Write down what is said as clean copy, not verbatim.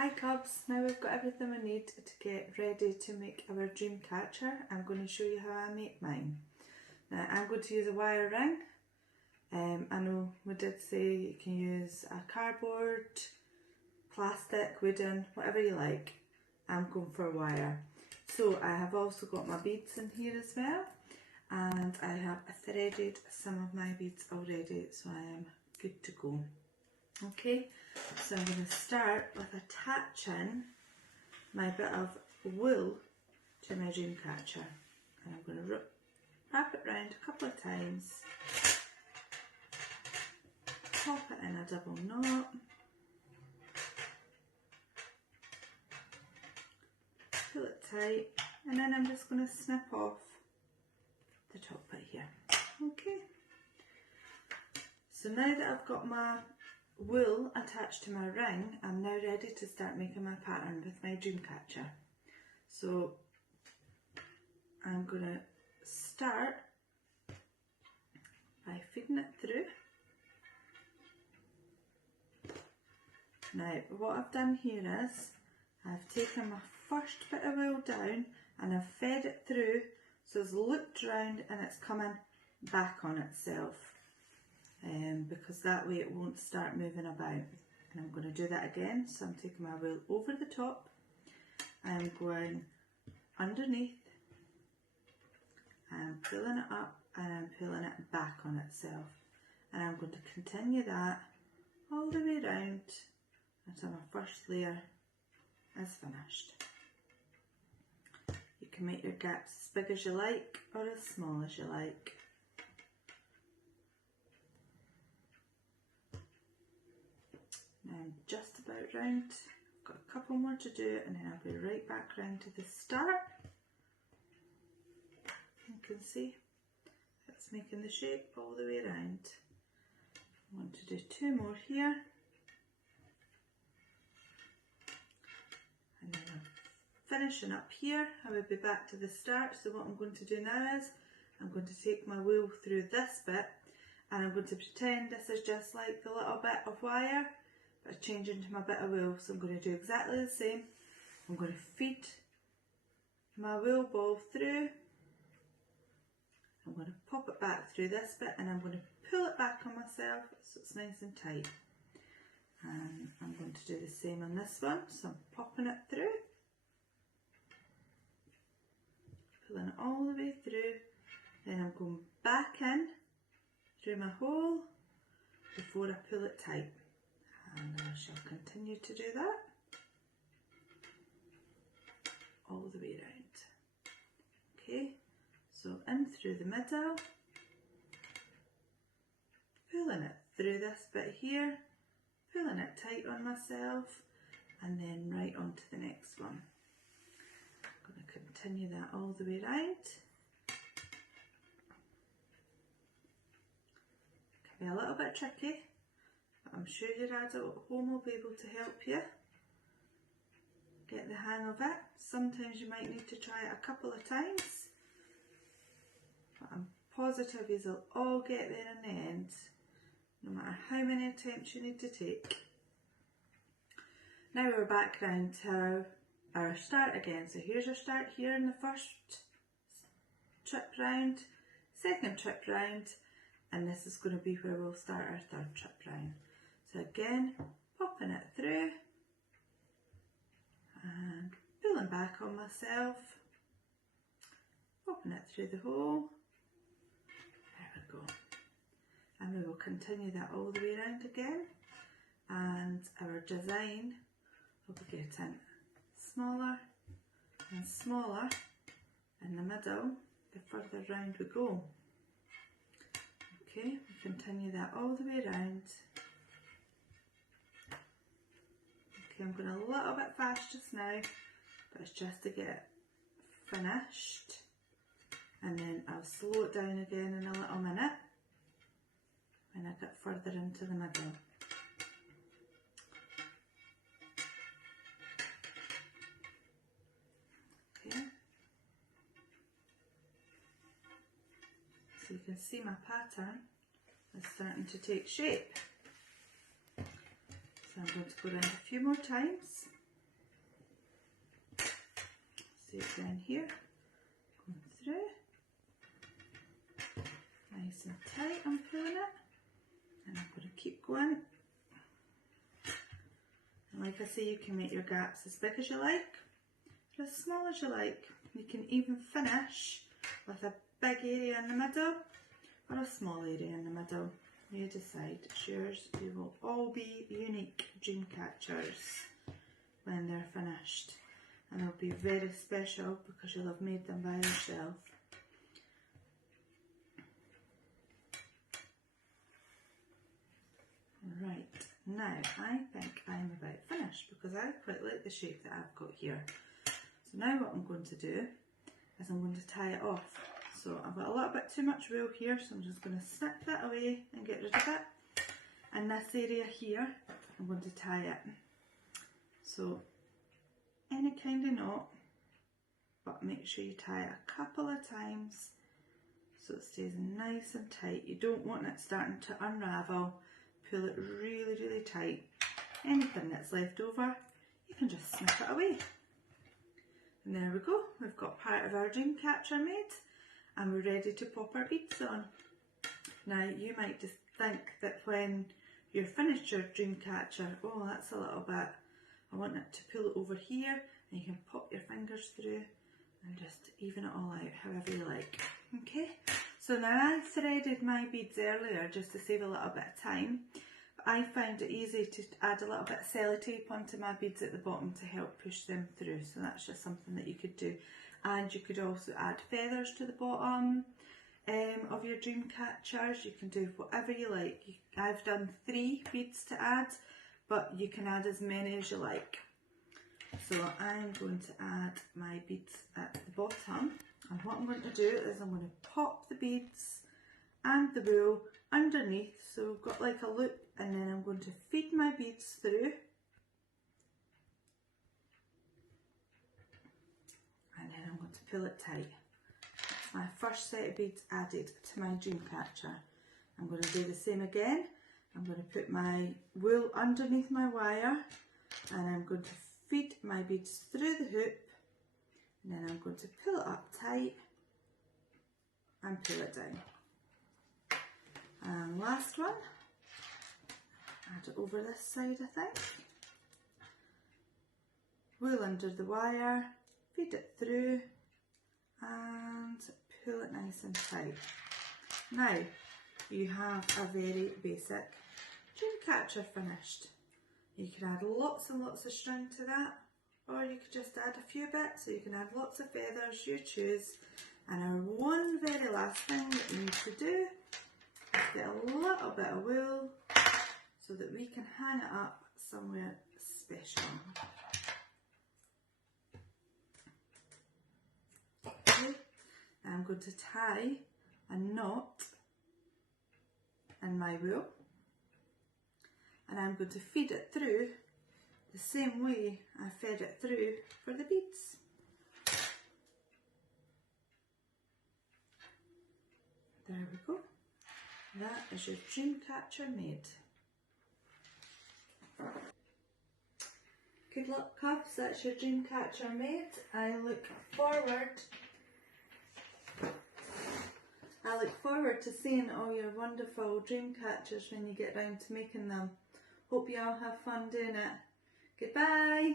Hi cubs, now we've got everything we need to get ready to make our dream catcher. I'm going to show you how I make mine. Now I'm going to use a wire ring. I know we did say you can use a cardboard, plastic, wooden, whatever you like. I'm going for wire. So I have also got my beads in here as well, and I have threaded some of my beads already, so I am good to go. Okay, so I'm going to start with attaching my bit of wool to my dream catcher, and I'm going to wrap it round a couple of times, pop it in a double knot, pull it tight, and then I'm just going to snip off the top bit here. Okay, so now that I've got my wool attached to my ring, I'm now ready to start making my pattern with my dream catcher. So I'm going to start by feeding it through. Now what I've done here is I've taken my first bit of wool down and I've fed it through, so it's looped round and it's coming back on itself. Because that way it won't start moving about. And I'm going to do that again. So I'm taking my wool over the top, I'm going underneath, I'm pulling it up and I'm pulling it back on itself, and I'm going to continue that all the way around until my first layer is finished. You can make your gaps as big as you like or as small as you like. I'm just about round, I've got a couple more to do and then I'll be right back round to the start. You can see it's making the shape all the way around. I want to do two more here, and then I'm finishing up here. I will be back to the start. So what I'm going to do now is I'm going to take my wool through this bit and I'm going to pretend this is just like the little bit of wire, but change into my bit of wool. So I'm going to do exactly the same. I'm going to feed my wool ball through. I'm going to pop it back through this bit and I'm going to pull it back on myself so it's nice and tight. And I'm going to do the same on this one. So I'm popping it through, pulling it all the way through. Then I'm going back in through my hole before I pull it tight. And I shall continue to do that all the way around. Okay, so in through the middle, pulling it through this bit here, pulling it tight on myself, and then right on to the next one. I'm going to continue that all the way around. It can be a little bit tricky, I'm sure your adult at home will be able to help you get the hang of it. Sometimes you might need to try it a couple of times, but I'm positive you'll all get there in the end, no matter how many attempts you need to take. Now we're back round to our start again. So here's our start here in the first trip round, second trip round, and this is going to be where we'll start our third trip round. So again, popping it through and pulling back on myself, popping it through the hole. There we go. And we will continue that all the way around again, and our design will be getting smaller and smaller in the middle the further round we go. Okay, we continue that all the way around. Okay, I'm going a little bit fast just now, but it's just to get finished, and then I'll slow it down again in a little minute when I get further into the middle. Okay, so you can see my pattern is starting to take shape. So I'm going to go around a few more times see it down here, going through, nice and tight. I'm pulling it, and I'm going to keep going. And like I say, you can make your gaps as big as you like, or as small as you like. You can even finish with a big area in the middle, or a small area in the middle. You decide, it's yours. They will all be unique dream catchers when they're finished, and they'll be very special because you'll have made them by yourself. Right, now I think I'm about finished because I quite like the shape that I've got here. So now what I'm going to do is I'm going to tie it off. So I've got a little bit too much wool here, so I'm just going to snip that away and get rid of it. And this area here, I'm going to tie it. So any kind of knot, but make sure you tie it a couple of times so it stays nice and tight. You don't want it starting to unravel. Pull it really, really tight. Anything that's left over, you can just snip it away. And there we go, we've got part of our dream catcher made, and we're ready to pop our beads on. Now you might just think that when you're finished your dream catcher, oh that's a little bit, I want it to pull it over here, and you can pop your fingers through and just even it all out however you like. Okay, so now I threaded my beads earlier just to save a little bit of time. I found it easy to add a little bit of sellotape onto my beads at the bottom to help push them through, so that's just something that you could do. And you could also add feathers to the bottom of your dream catchers. You can do whatever you like. I've done 3 beads to add, but you can add as many as you like. So I'm going to add my beads at the bottom, and what I'm going to do is I'm going to pop the beads and the wool underneath, so we've got like a loop, and then I'm going to feed my beads through, and then I'm going to pull it tight. That's my first set of beads added to my dream catcher. I'm going to do the same again. I'm going to put my wool underneath my wire, and I'm going to feed my beads through the hoop, and then I'm going to pull it up tight and pull it down. And last one, add it over this side I think. Wool under the wire, feed it through and pull it nice and tight. Now you have a very basic dream catcher finished. You can add lots and lots of string to that, or you could just add a few bits, so you can add lots of feathers, you choose. And our one very last thing that we need to do is get a little bit of wool so that we can hang it up somewhere special. Okay, now I'm going to tie a knot in my wool, and I'm going to feed it through the same way I fed it through for the beads. There we go. That is your dream catcher made. Good luck, cubs, that's your dream catcher made. I look forward to seeing all your wonderful dream catchers when you get round to making them. Hope you all have fun doing it. Goodbye!